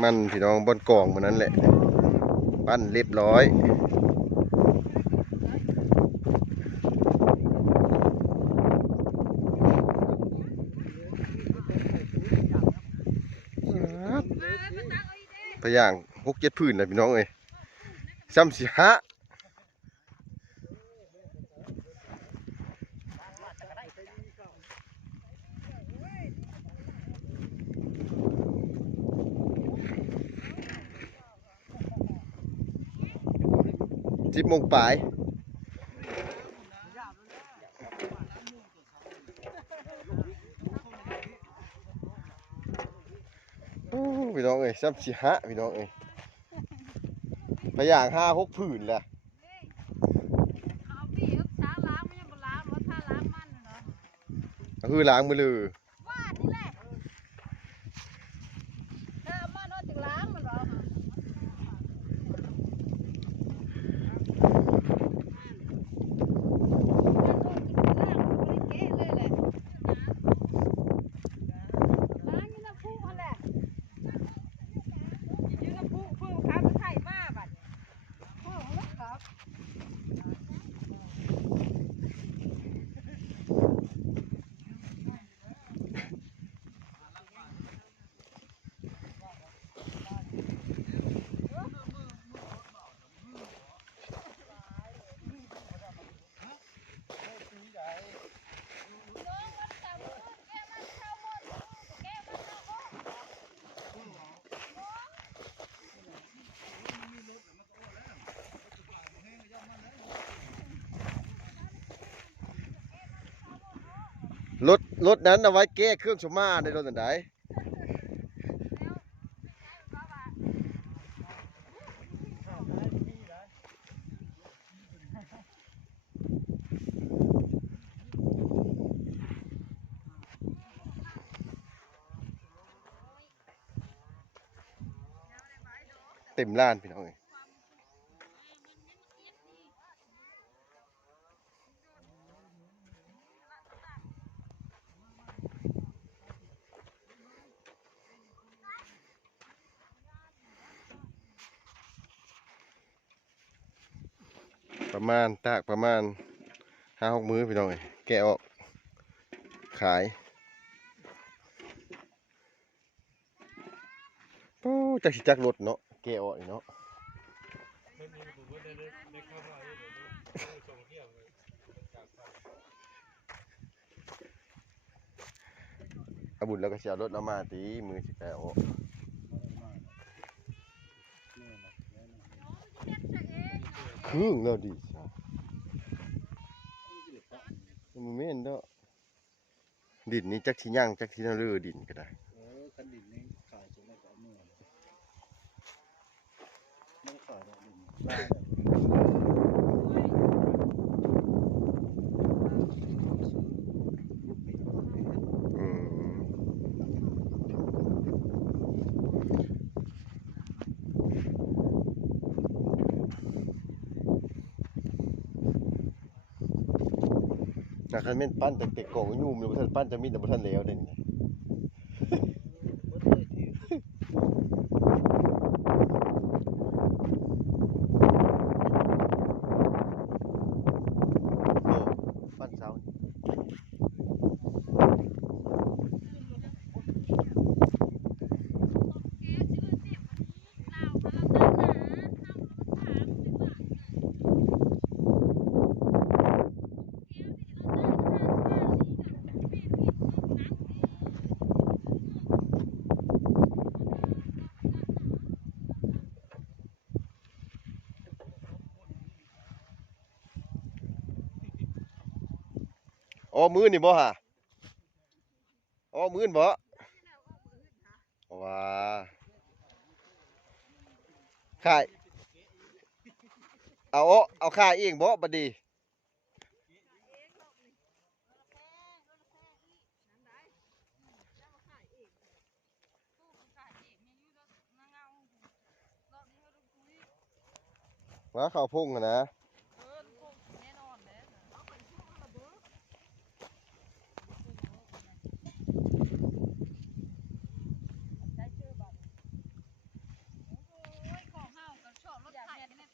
มันพี่น้องบนกองมันนั้นแหละ ปั้นเรียบร้อยพะย่างหกเจ็ดพื้นเลยพี่น้องเอ้ยซ้ำสิฮะ สิบโมงปลายโอ้พี่น้องเอ้ยซ้ำสิฮะพี่น้องเอ้ยพะย่างห้าหกพื้นแหละเอาพี่เอาช้างล้างไม่ใช่บนล้างรถถ้าล้างมันน่ะเนาะก็คือล้างมือเลย ว่านี่แหละถ้าเอามันเอาถึงล้างมันเหรอล้างอยู่น้ำพุหั่นแหละอยู่น้ำพุเพื่อข้ามไข่มาบัดนี้โอ้โหครับ รถรถนั้นเอาไว้แก้เครื่องชมาในรถอันใดเต็มล้านพี่น้องเอ้ย ประมาณตากประมาณห้าหกมื้อพี่น้องเอ้ยแกะออก ขายโอ้จักสิจักรถเนาะแกะออกอีกเนาะอาบุญแล้วก็เสียรถเรามาตีมือสิแกะออก ครึ่งแล้วดิมันไม่เห็นเด้อดินนี่จักสิย่างจักสินาเรือดินก็ได้เออคันดินนี่ขายจนแล้ก็เอาเมื่อไม่ขายดอกดินลาแบบ อืม นะคันแม่นปั้นแต่เต็กกองยุ่มเลยบ่ทันปั้นจะมีแต่บ่ทันแล้วเด้นี่ เมื่อเลยที่ โอ้ปั้นเช้านี่ อ๋อมือนี่บ่ฮะอ๋อมือนบ่ว้าข่ายเอาเอาเอาขายเองบ่บดีว่าข้าวพุ่งอะนะ